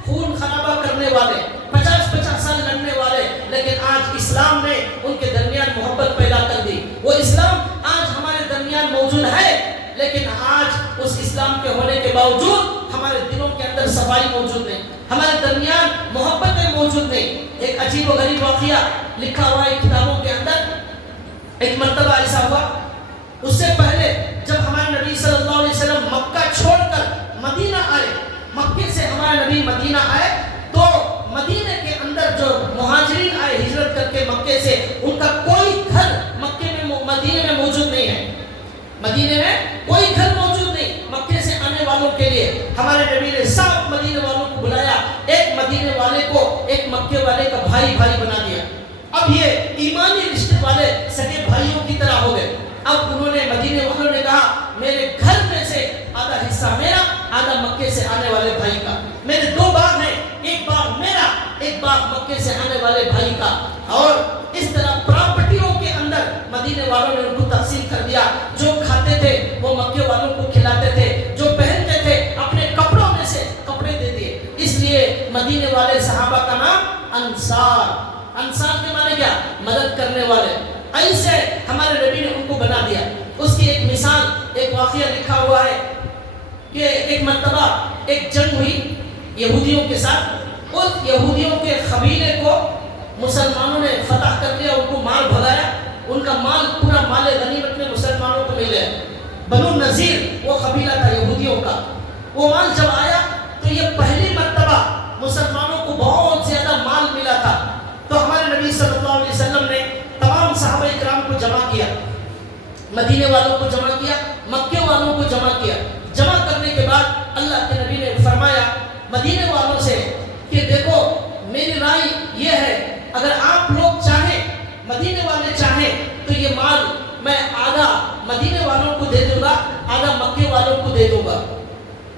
خون خرابہ کرنے والے، 50 سال لڑنے والے، لیکن آج اسلام نے ان کے درمیان محبت پیدا کر دی۔ وہ اسلام آج ہمارے درمیان موجود ہے، لیکن آج اس اسلام کے ہونے کے باوجود ہمارے دلوں کے اندر صفائی موجود نہیں، ہمارے درمیان محبتیں موجود نہیں۔ ایک عجیب و غریب واقعہ لکھا ہوا ہے کتابوں کے اندر۔ ایک مرتبہ ایسا ہوا، اس سے پہلے جب ہمارے نبی صلی اللہ علیہ وسلم مکہ چھوڑ کر مدینہ آئے، مکے سے ہمارے نبی مدینہ آئے، تو مدینہ کے اندر جو مہاجرین آئے ہجرت کر کے مکے سے، ان کا کوئی گھر مدینہ میں موجود نہیں ہے، مدینہ میں کوئی گھر موجود نہیں مکے سے آنے والوں کے لیے۔ ہمارے نبی نے سب مدینہ والوں کو بلایا، ایک مدینہ والے کو ایک مکے والے کا بھائی بنا دیا۔ اب یہ ایمانی رشتے والے سگے بھائیوں کی طرح ہو گئے۔ اب انہوں نے مدینہ والوں نے کہا میرے گھر میں سے آدھا حصہ میرا، آدھا مکے سے آنے والے بھائی کا، میرے 2 باغ ہیں، ایک باغ میرا، ایک باغ مکے سے آنے والے بھائی کا۔ اور اس طرح پراپرٹیوں کے اندر مدینے والوں نے ان کو تقسیم کر دیا۔ جو کھاتے تھے وہ مکے والوں کو کھلاتے تھے، جو پہنتے تھے اپنے کپڑوں میں سے کپڑے دے دیے۔ اس لیے مدینے والے صحابہ کا نام انصار۔ انصار کے معنی کیا؟ مدد کرنے والے۔ ایسے ہمارے نبی نے ان کو بنا دیا۔ اس کی ایک مثال، ایک واقعہ لکھا ہوا ہے کہ ایک مرتبہ ایک جنگ ہوئی یہودیوں کے ساتھ، اس یہودیوں کے قبیلے کو مسلمانوں نے فتح کر لیا، ان کو مال بھگایا، ان کا مال پورا مال غنیمت میں مسلمانوں کو ملے۔ بنو نذیر وہ قبیلہ تھا یہودیوں کا، وہ مال جب آیا تو یہ پہلی مرتبہ مسلمانوں کو بہت زیادہ مال ملا تھا۔ تو ہمارے نبی صلی اللہ علیہ وسلم نے تمام صحابہ اکرام کو جمع کیا، مدینے والوں کو جمع کیا، مکے والوں کو جمع کیا۔ جمع کرنے کے بعد اللہ کے نبی نے فرمایا مدینے والوں سے کہ دیکھو میری رائے یہ ہے، اگر آپ لوگ چاہیں، مدینے والے چاہیں تو یہ مال میں آدھا مدینے والوں کو دے دوں گا، آدھا مکے والوں کو دے دوں گا،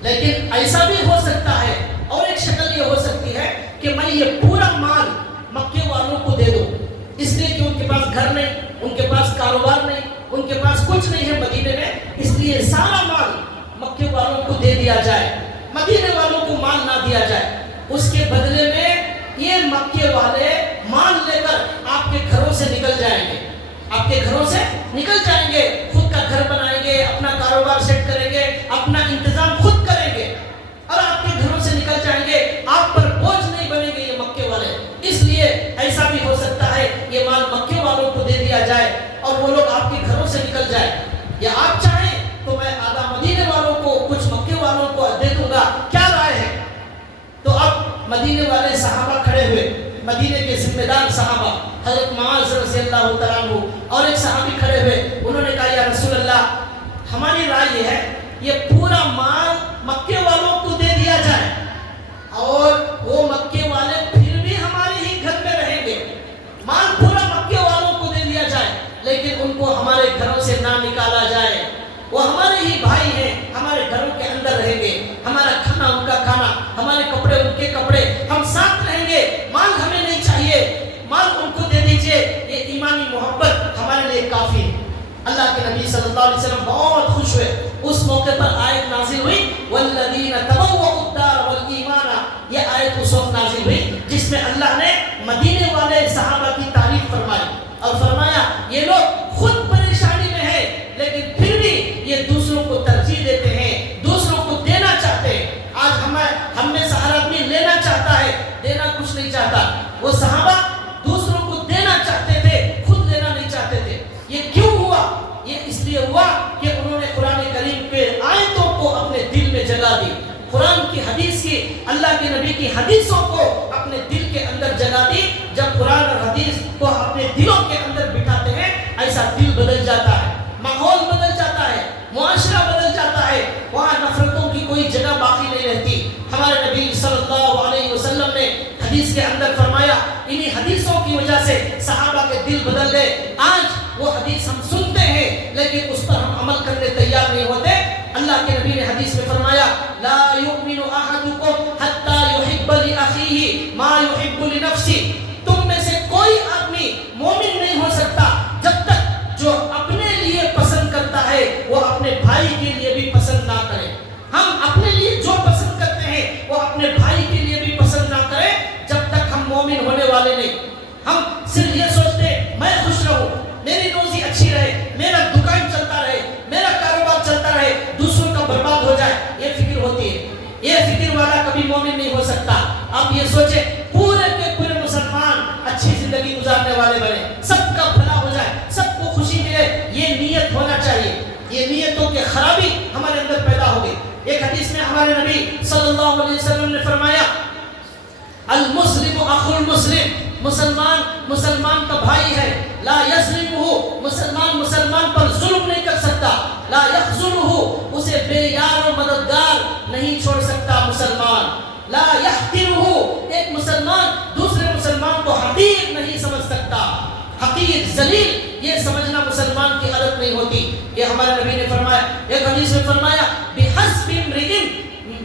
لیکن ایسا بھی ہو سکتا ہے اور ایک شکل یہ ہو سکتی ہے کہ میں یہ پورا مال مکے والوں کو دے دوں، اس لیے کہ ان کے پاس گھر نہیں، ان کے پاس کاروبار نہیں، ان کے پاس کچھ نہیں ہے مدینے میں، اس لیے سارا مال مکے والوں کو دے دیا جائے، مدینے والوں کو مال نہ دیا جائے۔ اس کے بدلے میں یہ مکے والے مال لے کر آپ کے گھروں سے نکل جائیں گے، آپ کے گھروں سے نکل جائیں گے، خود کا گھر بنائیں گے، اپنا کاروبار سیٹ کریں گے، اپنا انتظام خود کریں گے اور آپ کے گھروں سے نکل جائیں گے، آپ پر بوجھ نہیں بنیں گے یہ مکے والے۔ اس لیے ایسا بھی ہو سکتا ہے یہ مال مکے والوں کو دے دیا جائے اور وہ لوگ آپ کے گھروں سے نکل جائے، یا آپ چاہیں تو میں آدھا مدینے والوں کو کچھ مکے والوں کو دے دوں گا، کیا رائے ہے؟ تو اب مدینے والے صحابہ کھڑے ہوئے، مدینے کے ذمہ دار صحابہ حضرت معاذ رضی اللہ تعالیٰ عنہ اور ایک صحابی کھڑے ہوئے، انہوں نے کہا یا رسول اللہ ہماری رائے یہ ہے یہ پورا مال مکے والوں کو دے دیا جائے اور وہ مکے والے پھر بھی ہمارے ہی گھر میں رہیں گے، مال پورا مکے والوں کو دے دیا جائے لیکن ان کو ہمارے گھروں سے نہ نکالا جائے، وہ ہمارے ہی بھائی ہیں، ہمارے گھروں کے اندر رہیں گے، ہمارا کھانا ان کا کھانا، ہمارے کپڑے ان کے کپڑے، ہم ساتھ رہیں گے، مال ہمیں نہیں چاہیے، مال ان کو دے دیجئے، یہ ایمانی محبت ہمارے لیے کافی ہے۔ اللہ کے نبی صلی اللہ علیہ وسلم بہت خوش ہوئے۔ اس موقع پر آیت نازل ہوئی والذین تبوؤا الدار والایمان، یہ آیت اس وقت نازل ہوئی جس میں اللہ نے مدینے والے صحابہ کی تعریف فرمائی اور فرمایا یہ لوگ خود پریشانی میں ہیں لیکن پھر بھی یہ دوسروں کو ترجیح دیتے ہیں، دوسروں کو دینا چاہتے ہیں۔ آج ہم میں سے ہر آدمی لینا چاہتا ہے، دینا کچھ نہیں چاہتا۔ وہ صحابہ دوسروں کو دینا چاہتے تھے، خود لینا نہیں چاہتے تھے۔ یہ کیوں ہوا؟ یہ اس لیے ہوا کہ انہوں نے قرآن کریم کے آیتوں کو اپنے دل میں اللہ کے نبی کی حدیثوں کو اپنے دل کے اندر جگہ دی. جب قرآن اور حدیث کو اپنے دلوں کے اندر بٹھاتے ہیں ایسا دل بدل جاتا ہے, ماحول بدل جاتا ہے, معاشرہ بدل جاتا ہے, وہاں نفرتوں کی کوئی جگہ باقی نہیں رہتی. ہمارے نبی صلی اللہ علیہ وسلم نے حدیث کے اندر فرمایا انہی حدیثوں کی وجہ سے صحابہ کے دل بدل گئے. آج وہ حدیث ہم سنتے ہیں لیکن اس پر ہم عمل کرنے تیار نہیں ہوتے. اللہ کے نبی نے حدیث میں فرمایا لا یؤمن احدکم حتی یحب لاخیہ ما یحب لنفسہ. تم میں سے کوئی آدمی مومن نہیں ہو سکتا جب تک جو اپنے لیے پسند کرتا ہے وہ اپنے بھائی کے لیے بھی پسند نہ کرے. ہم اپنے لیے جو پسند کرتے ہیں وہ اپنے بھائی کے لیے بھی پسند نہ کریں جب تک ہم مومن ہونے والے نہیں. ہم صرف یہ سوچتے میں خوش رہوں, میری روزی اچھی رہے, میرا دکان چلتا رہے, میرا کاروبار چلتا رہے, دوسروں کا برباد ہو جائے, یہ فکر ہوتی ہے. یہ فکر والا کبھی مومن نہیں ہو سکتا. آپ یہ سوچیں پورے کے پورے مسلمان اچھی زندگی گزارنے والے بنے, سب کا بھلا ہو جائے, سب کو خوشی ملے, یہ نیت ہونا چاہیے. یہ نیتوں کی خرابی ہمارے اندر پیدا ہو گئی. ایک حدیث میں ہمارے نبی صلی اللہ علیہ وسلم نے فرمایا المسلم اخو المسلم, مسلمان مسلمان کا بھائی ہے, لا یظلمہ, مسلمان مسلمان پر ظلم نہیں کر سکتا, لا یخذلہ, اسے بے یار و مددگار نہیں چھوڑ سکتا مسلمان, لا یحقرہ, ایک مسلمان دوسرے مسلمان کو حقیر نہیں سمجھ سکتا. حقیر ذلیل یہ سمجھنا مسلمان کی عادت نہیں ہوتی. یہ ہمارے نبی نے فرمایا. ایک حدیث میں فرمایا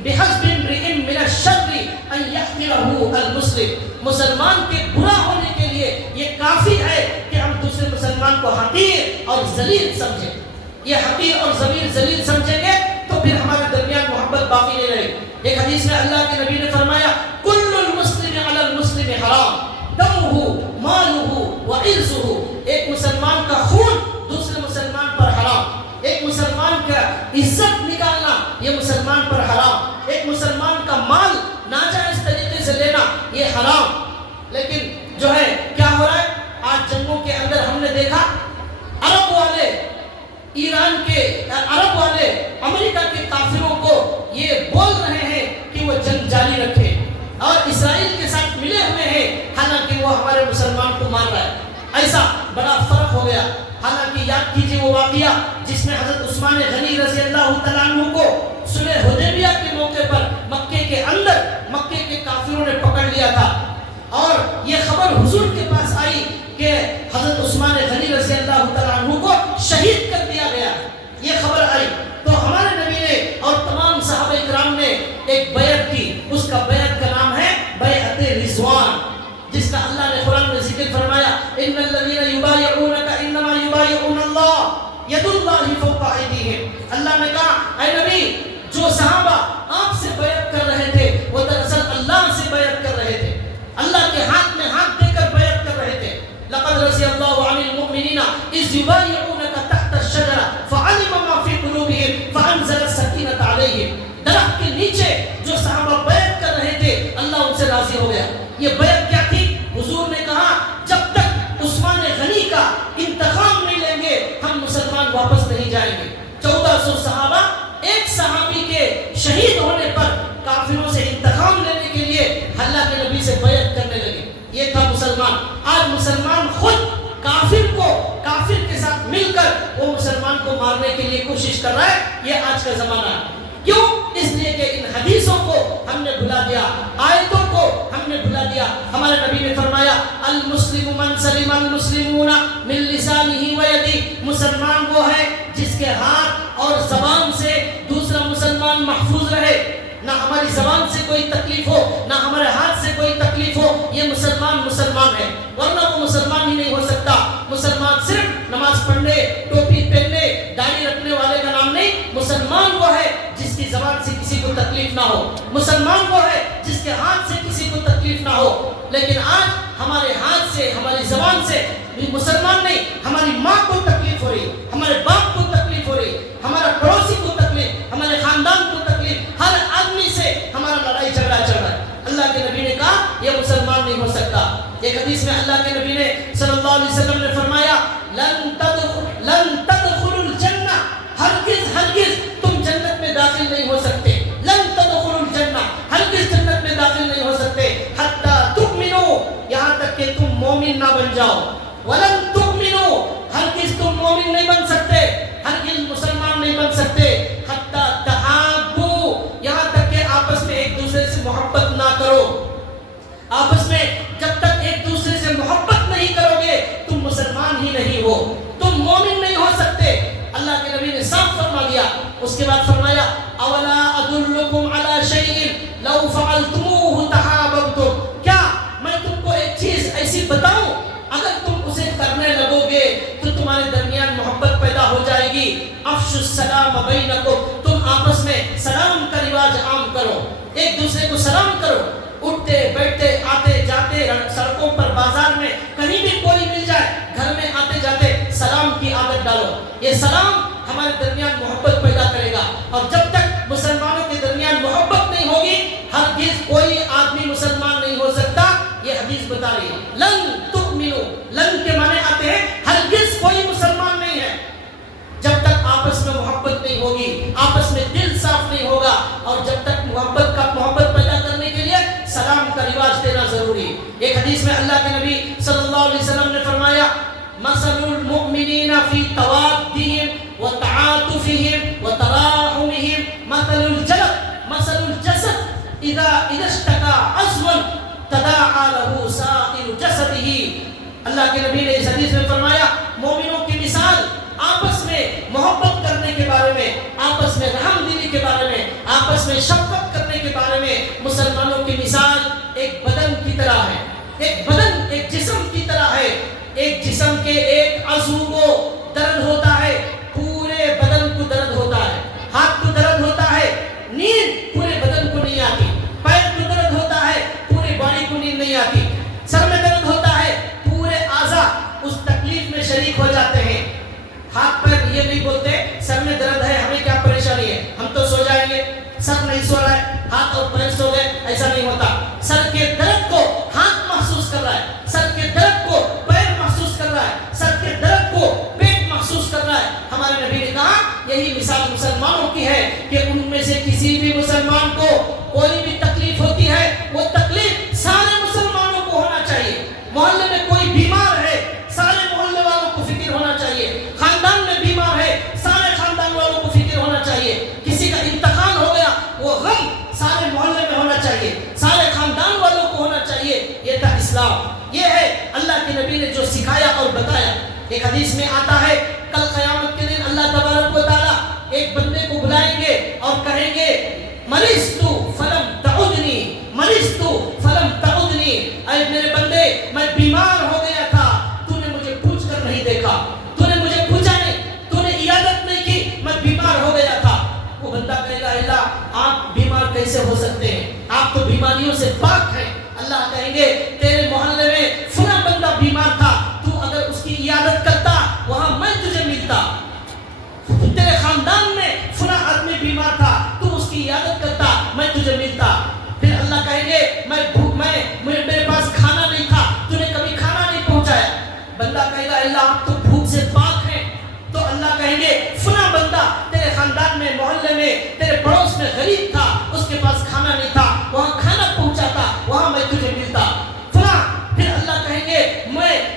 بحسب امرئ من الشر ان یحقرہ المسلم, مسلمان کے برا ہونے کے لیے یہ کافی ہے کہ ہم دوسرے مسلمان کو حقیر اور ذلیل سمجھیں. یہ حقیر اور ذلیل سمجھیں گے تو پھر ہمارے درمیان محبت باقی نہیں رہے. ایک حدیث میں اللہ کے نبی نے فرمایا کل المسلم علی المسلم حرام دمہ مالہ وعرضہ, ایک مسلمان کا خون دوسرے مسلمان پر حرام, ایک مسلمان کا عزت نکالنا یہ مسلمان پر حرام, ایک مسلمان کا مال ناجائز طریقے سے لینا یہ حرام. لیکن جو ہے کیا ہو رہا ہے آج جنگوں کے اندر ہم نے دیکھا عرب والے ایران کے, عرب والے امریکہ کے کافروں کو یہ بول رہے ہیں کہ وہ جنگ جاری رکھے اور اسرائیل کے ساتھ ملے ہوئے ہیں, حالانکہ وہ ہمارے مسلمان کو مار رہا ہے. ایسا بڑا فرق ہو گیا. حالانکہ یاد کیجئے وہ واقعہ جس میں حضرت عثمان غنی رضی اللہ تعالیٰ عنہ کو صلح حدیبیہ کے موقع پر مکے کے اندر مکے کے کافروں نے پکڑ لیا تھا, اور یہ خبر حضور کے پاس آئی کہ حضرت عثمان غنی رضی اللہ تعالیٰ عنہ کو شہید کر دیا گیا. یہ خبر آئی تو ہمارے نبی نے اور تمام صحابہ اکرام نے ایک بیعت کی. اس کا بیعت کا نام ہے بیعت رضوان, جس کا اللہ نے قرآن میں ذکر فرمایا ان الذین یبایعونک انما یبایعون اللہ ید اللہ فوق ایدیہم. اللہ نے کہا اے نبی جو صحابہ آپ سے بیعت کر رہے تھے وہ دراصل اللہ سے بیعت کر رہے تھے, اللہ کے ہاتھ میں ہاتھ دے کر بیعت کر رہے تھے. لقد رضی اللہ عن المؤمنین اذ یبایعونک تحت الشجرہ فعلم ما فی قلوبہم فانزل السکینۃ علیہم. درخت کے نیچے جو صحابہ بیعت کر رہے تھے اللہ ان سے راضی ہو گیا. یہ بیعت کیا تھی؟ حضور نے کہا جب تک عثمان غنی کا انتقام نہیں لیں گے ہم مسلمان واپس نہیں جائیں گے. 1400 صحابہ ایک صحابی کے شہید ہونے پر کافروں سے انتقام لینے کے لیے اللہ کے نبی سے بیعت کرنے لگے. یہ تھا مسلمان. آج مسلمان خود کافر کے ساتھ مل کر وہ مسلمان کو مارنے کے لیے کوشش کر رہا ہے. یہ آج کا زمانہ ہے. کیوں؟ اس لیے کہ ان حدیثوں کو ہم نے بھلا دیا, آیتوں کو ہم نے بھلا دیا. ہمارے نبی نے فرمایا المسلم من سلم المسلمون من لسانہ ویدہ, مسلمان وہ ہے جس کے ہاتھ اور زبان سے دوسرا مسلمان محفوظ رہے. نہ ہماری زبان سے کوئی تکلیف ہو نہ ہمارے ہاتھ سے کوئی تکلیف ہو, یہ مسلمان ہے. ورنہ وہ مسلمان ہی نہیں ہو سکتا. مسلمان صرف نماز پڑھنے, ٹوپی پہننے, داڑھی رکھنے والے کا نام نہیں. مسلمان وہ ہے جس کی زبان سے کسی کو تکلیف نہ ہو, مسلمان وہ ہے جس کے ہاتھ سے کسی کو تکلیف نہ ہو. لیکن آج ہمارے ہاتھ سے ہماری زبان سے مسلمان نہیں, ہماری ماں کو تکلیف ہو رہی, ہمارے باپ کو تکلیف ہو رہی, ہمارا پڑوسی کو تکلیف, ہمارے خاندان کو تکلیف, ہر آدمی سے ہمارا لڑائی جھگڑا چل رہا ہے. اللہ کے نبی نے کہا یہ مسلمان نہیں ہو سکتا. ایک حدیث میں اللہ کے نبی نے صلی اللہ علیہ وسلم نے فرمایا لن تدخلوا الجنہ, ہرگز تم جنت میں داخل نہیں ہو سکتے. لن تدخلوا الجنہ, ہرگز جنت میں بن جاؤ. وَلَن تُؤْمِنُوا ہرگز تم مومن نہیں بن سکتے, ہرگز مسلمان نہیں بن سکتے حتیٰ تحابوا یہاں تک کہ آپس میں ایک دوسرے سے محبت نہ کرو. آپس میں جب تک ایک دوسرے سے محبت نہیں کرو گے تم مسلمان ہی نہیں ہو, تم مومن نہیں ہو سکتے. اللہ کے نبی نے صاف فرما دیا. اس کے بعد فرمایا اولا ادلکم علی شیء لو فعلتموه تحاببتم, کیا میں تم کو ایک چیز ایسی بتاؤں اگر تم اسے کرنے لگو گے تو تمہارے درمیان محبت پیدا ہو جائے گی. افشوا السلام بینکم, تم آپس میں سلام کا رواج عام کرو, ایک دوسرے کو سلام کرو. اٹھتے بیٹھتے آتے جاتے سڑکوں پر بازار میں کہیں بھی کوئی مل جائے گھر میں آتے جاتے سلام کی عادت ڈالو. یہ سلام ہمارے درمیان محبت پیدا کرے گا. اور جب تک مسلمانوں کے درمیان محبت نہیں ہوگی ہرگز کوئی آدمی مسلمان نہیں ہو سکتا. یہ حدیث بتا رہی ہے. لن تؤمنوا, لن کے معنی آتے ہیں ہرگز کوئی مسلمان نہیں ہے. جب تک آپس میں محبت نہیں ہوگی, آپس میں دل صاف نہیں ہوگا, اور جب تک محبت پیدا کرنے کے لیے سلام کا رواج دینا ضروری. ایک حدیث میں اللہ کے نبی صلی اللہ علیہ وسلم نے فرمایا مثل المؤمنین فی توادهم وتعاطفهم وتراحمهم مثل الجسد اذا اشتكى عضو تداعى له سائر جسده. اللہ کے نبی نے اس حدیث میں فرمایا مومنوں کی مثال آپس میں محبت کرنے کے بارے میں, آپس میں رحم دلی کے بارے میں, آپس میں شفقت کرنے کے بارے میں مسلمانوں کی مثال ایک بدن کی طرح ہے. ایک بدن ایک جسم کی طرح ہے. ایک جسم کے ایک عضو کو درد ہوتا ہے پورے بدن کو درد ہوتا ہے. ہاتھ کو درد ہوتا ہے نیند پورے بدن کو نہیں آتی. پیر کو درد ہوتا ہے پورے باڈی کو نیند نہیں آتی. سر میں درد ہوتا ہے پورے اعضاء اس تکلیف میں شریک ہو جاتے ہیں. ہاتھ پیر یہ نہیں بولتے سر میں درد ہے ہمیں کیا پریشانی ہے, ہم تو سو جائیں گے. سر نہیں سو رہا ہے ہاتھ اور پیر سو گئے, ایسا نہیں ہوتا. سر کے درد کو ہاتھ محسوس کر رہا ہے, سر کے درد کو پیر محسوس کر رہا ہے, سر کے درد کو پیٹ محسوس کر رہا ہے. ہمارے نبی نے کہا یہی مثال مسلمانوں کی ہے کہ ان میں سے کسی بھی مسلمان کو کوئی بھی تکلیف ہوتی ہے وہ تکلیف سارے مسلمانوں کو ہونا چاہیے. محلے میں کوئی بیمار ہے سارے محلے والوں کو فکر ہونا چاہیے. خاندان میں بیمار ہے سارے خاندان والوں کو فکر ہونا چاہیے. کسی کا انتقال ہو گیا وہ غم سارے محلے میں ہونا چاہیے, سارے خاندان والوں کو ہونا چاہیے. یہ تھا اسلام. یہ ہے اللہ کے نبی نے جو سکھایا اور بتایا. ایک حدیث میں آتا ہے کل قیامت کے دن اللہ تبارک و تعالیٰ ایک بندے کو بلائیں گے اور کہیں گے مرضت فلم تعدنی, مرضت فلم تعدنی, اے میرے بندے میں بیمار ہو گیا تھا تو نے مجھے پوچھ کر نہیں دیکھا, تو نے مجھے پوچھا نہیں, تو نے عیادت نہیں کی, میں بیمار ہو گیا تھا. وہ بندہ کہے گا اللہ آپ بیمار کیسے ہو سکتے ہیں, آپ تو بیماریوں سے پاک ہیں. اللہ کہیں گے تیرے محلے میں فلاں بندہ بیمار تھا, تو اگر اس کی عیادت کرتا وہاں میں تجھے ملتا. تیرے خاندان میں فلاں آدمی بیمار تھا, تو اس کی عیادت کرتا میں تجھے ملتا. پھر اللہ کہیں گے میرے پاس کھانا نہیں تھا, تو نے کبھی کھانا نہیں پہنچایا. بندہ کہے گا اللہ آپ تو بھوک سے پاک ہیں. تو اللہ کہیں گے فلاں بندہ تیرے خاندان میں محلے میں تیرے پڑوس میں غریب تھا, اس کے پاس کھانا نہیں تھا, وہاں کھانا پہنچاتا, وہاں میں تجھے ملتا. فلاں پھر اللہ کہیں گے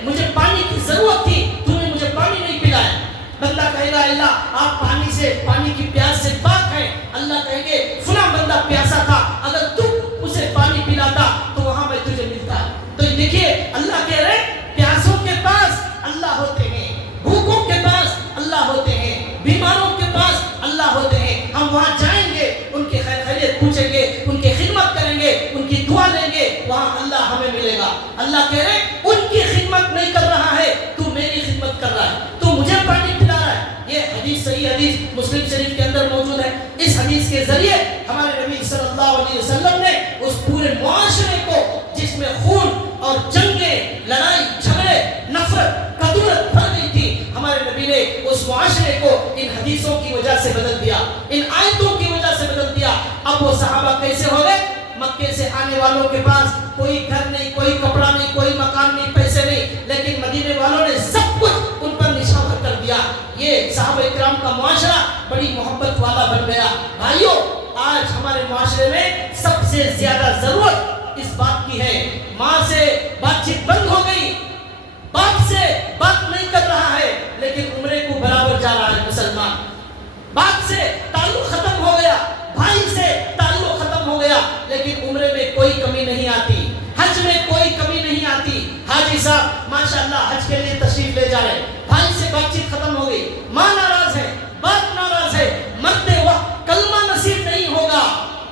مجھے پانی کی ضرورت تھی, تو نے مجھے پانی نہیں پلایا. بندہ کہے گا اللہ آپ پانی کی پیاس سے پاک ہیں. اللہ کہیں گے فلاں بندہ پیاسا تھا, اگر تو اسے پانی پلاتا تو وہاں میں تجھے ملتا. تو دیکھیے اللہ کہہ رہے پیاسوں کے پاس اللہ ہوتے ہیں, بھوکوں کے پاس اللہ ہوتے ہیں, بیماروں کے پاس اللہ ہوتے ہیں. ہم وہاں جائیں گے, ان کی خیریت پوچھیں گے, ان کی خدمت کریں گے, ان کی دعا لیں گے, وہاں اللہ ہمیں ملے گا. اللہ کہہ رہے ان کی خدمت نہیں کر رہا ہے, تو میری خدمت کر رہا ہے, تو مجھے پانی پلا رہا ہے. یہ حدیث صحیح حدیث مسلم شریف کے اندر موجود ہے. اس حدیث کے ذریعے ہمارے نبی صلی اللہ علیہ وسلم نے اس پورے معاشرے کو جس میں خون اور جنگیں, لڑائی جھگڑے, نفرت, کدورت بھر گئی تھی, ہمارے نبی نے اس معاشرے کو ان حدیثوں کی وجہ سے بدل دیا, ان آیتوں کی وجہ سے بدل دیا. اب وہ صحابہ کیسے ہو گئے؟ مکے سے آنے والوں کے پاس کوئی گھر نہیں, کوئی کپڑا نہیں, کوئی مکان نہیں, پیسے نہیں, لیکن مدینے والوں نے سب کچھ ان پر نشاور کر دیا. یہ صحابہ اکرام کا معاشرہ بڑی محبت والا بن گیا. بھائیو آج ہمارے معاشرے میں سب سے زیادہ ضرورت اس بات کی ہے. ماں سے بات چیت بند ہو گئی, باپ سے بات نہیں کر رہا ہے لیکن عمرے کو برابر جا رہا ہے مسلمان. باپ سے تعلق ختم ہو گیا, بھائی سے تعلق ختم ہو گیا, لیکن عمرے میں کوئی کمی نہیں آتی, حج میں کوئی کمی نہیں آتی. حاجی صاحب ماشاءاللہ حج کے لیے تشریف لے جا رہے, بھائی سے بات چیت ختم ہو گئی, ماں ناراض ہے, باپ ناراض ہے, مرتے وقت کلمہ نصیب نہیں ہوگا.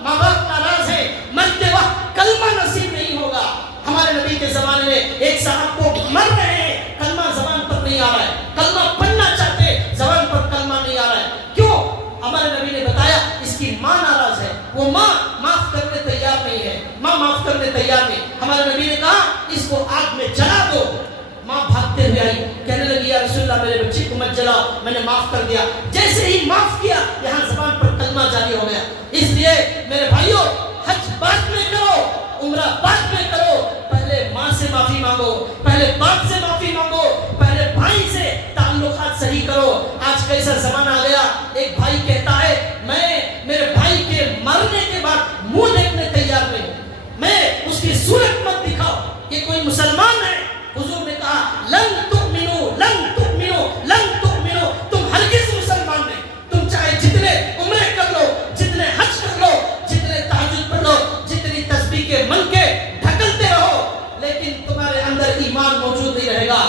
ماں باپ ناراض ہے, مرتے وقت کلمہ نصیب نہیں ہوگا. ہمارے نبی کے زمانے میں ایک صاحب کو مر رہے ہیں, کلمہ زبان پر نہیں آ رہا ہے, کلمہ پڑھنا چاہتے, زبان پر کلمہ نہیں آ رہا ہے. کیوں؟ ہمارے نبی نے بتایا اس کی ماں ناراض ہے, وہ ماں معاف کرنے تیار نہیں ہے, ماں معاف کرنے تیار نہیں. ہمارے نبی نے کہا اس کو آگ میں جلا دو. ماں بھاگتے ہوئے آئی, کہنے لگی یا رسول اللہ میرے بچے کو مت جلاؤ, میں نے معاف کر دیا. جیسے ہی معاف کیا یہاں زبان پر کلمہ جاری ہو گیا. اس لیے میرے بھائیوں, حج بعد میں کرو, عمرہ بعد میں کرو, پہلے ماں سے معافی مانگو, پہلے باپ سے معافی مانگو, پہلے بھائی سے تعلقات صحیح کرو. آج کیسا زمانہ آ گیا, ایک بھائی کہتا ہے میں میرے بھائی کے مرنے کے بعد منہ دیکھنے تیار نہیں ہوں, میں اس کی صورت مت دکھاؤ. یہ کوئی مسلمان ہے؟ حضور نے کہا لن تؤمنو لن تؤمنو لن تؤمنو, تم ہرگز مسلمان نہیں. تم چاہے جتنے عمرے کر لو, جتنے حج کر لو, جتنے تہجد پڑھ لو, جتنی تسبیح کے من کے ڈھکلتے رہو, لیکن تمہارے اندر ایمان موجود نہیں رہے گا.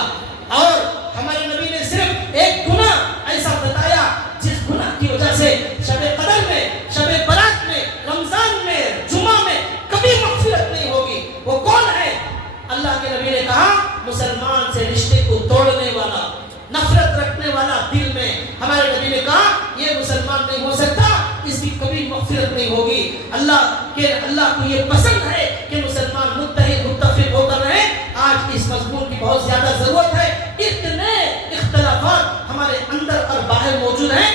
اور ہمارے نبی نے صرف ایک گناہ ایسا بتایا جس گناہ کی وجہ سے شب قدر میں, شب برات میں, رمضان میں, جمعہ میں کبھی مغفرت نہیں ہوگی. وہ کون ہے؟ اللہ کے نبی نے کہا مسلمان سے رشتے کو توڑنے والا, نفرت رکھنے والا دل میں. ہمارے نبی نے کہا یہ مسلمان نہیں ہو سکتا, اس کی کبھی مغفرت نہیں ہوگی. اللہ کو یہ پسند ہے کہ مسلمان متحد متفق ہو کر رہے. آج اس مضمون کی بہت زیادہ ضرورت ہے. اتنے اختلافات ہمارے اندر اور باہر موجود ہیں.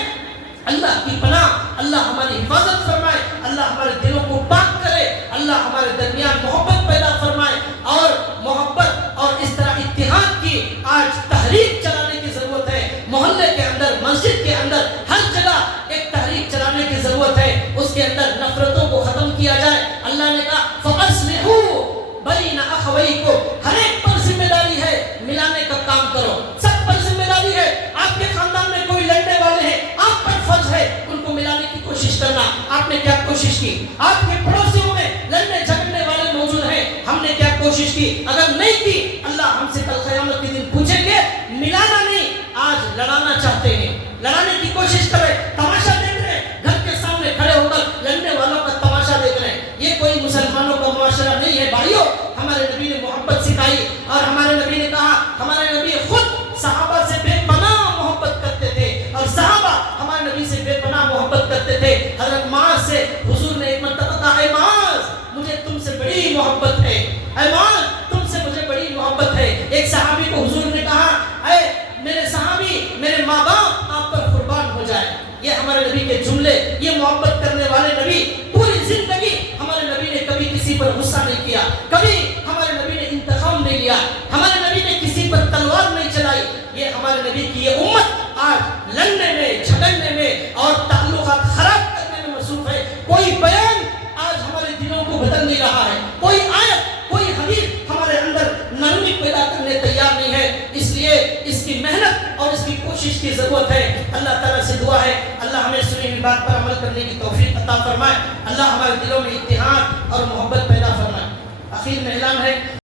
اللہ کی پناہ, اللہ ہماری حفاظت فرمائے, اللہ ہمارے دلوں کو پاک کرے, اللہ ہمارے درمیان محبت پیدا فرمائے, اور محبت اور اس طرح اتحاد کی آج تحریک چلانے کی ضرورت ہے. محلے کے اندر, مسجد کے اندر, ہر جگہ ایک تحریک چلانے کی ضرورت ہے. اس کے اندر نفرتوں کو ختم کیا جائے. اللہ نے کہا فَأَصْلِحُوا بَيْنَ أَخَوَيْكُمْ, ہر ایک پر ذمہ داری ہے ملانے کا کام کرو. سب پر ذمہ داری ہے. آپ کے خاندان میں کوئی لڑنے والے ہیں, آپ پر فرض ہے ان کو ملانے کی کوشش کرنا. آپ نے کیا کوشش کی؟ آپ کے پڑوسیوں میں لڑنے جھگڑنے والے موجود ہیں, ہم نے کیا کوشش کی؟ اگر نہیں کی اللہ ہم سے کل قیامت کے دن پوچھیں گے. ملانا نہیں, آج لڑانا چاہتے ہیں, لڑانے کی کوشش کر رہے, تماشا دیکھ رہے, گھر کے سامنے کھڑے ہو کر لڑنے والوں کا تماشا دیکھ رہے ہیں. یہ کوئی مسلمانوں کا معاشرہ نہیں ہے. بھائیوں, ہمارے نبی نے محبت سکھائی, اور ہمارے نبی نے کہا, ہمارے نبی خود صحابہ سے بے پناہ محبت کرتے تھے, اور صحابہ ہمارے نبی سے بے پناہ محبت کرتے تھے. حضرت معاذ سے حضور نے ایک مرتبہ کہا اے معاذ مجھے تم سے بڑی محبت ہے, اے معاذ تم سے مجھے بڑی محبت ہے. ایک صحابی کو حضور نے کہا اے میرے صحابی, میرے ماں باپ آپ پر قربان ہو جائے. یہ ہمارے نبی کے جملے, یہ محبت کرنے والے نبی. پوری زندگی ہمارے نبی نے کبھی کسی پر غصہ نہیں کیا, کبھی ہمارے نبی نے انتقام نہیں لیا, ہمارے نبی نے کسی پر تلوار نہیں چلائی. یہ ہمارے نبی کی یہ امت آج لڑنے میں, جھگڑنے میں اور تعلقات خراب کرنے میں مصروف ہے. کوئی بیان آج ہمارے دلوں کو بدل نہیں رہا ہے, کوئی آیت, کوئی حدیث ہمارے اندر نرمی پیدا کرنے تیار نہیں ہے. اس لیے اس کی محنت اور اس کی کوشش کی ضرورت ہے. اللہ تعالیٰ سے دعا ہے اللہ ہمیں سنی ہوئی بات پر عمل کرنے کی توفیق عطا فرمائے, اللہ ہمارے دلوں میں اتحاد اور محبت پیدا فرمائے. آخر میں اعلان ہے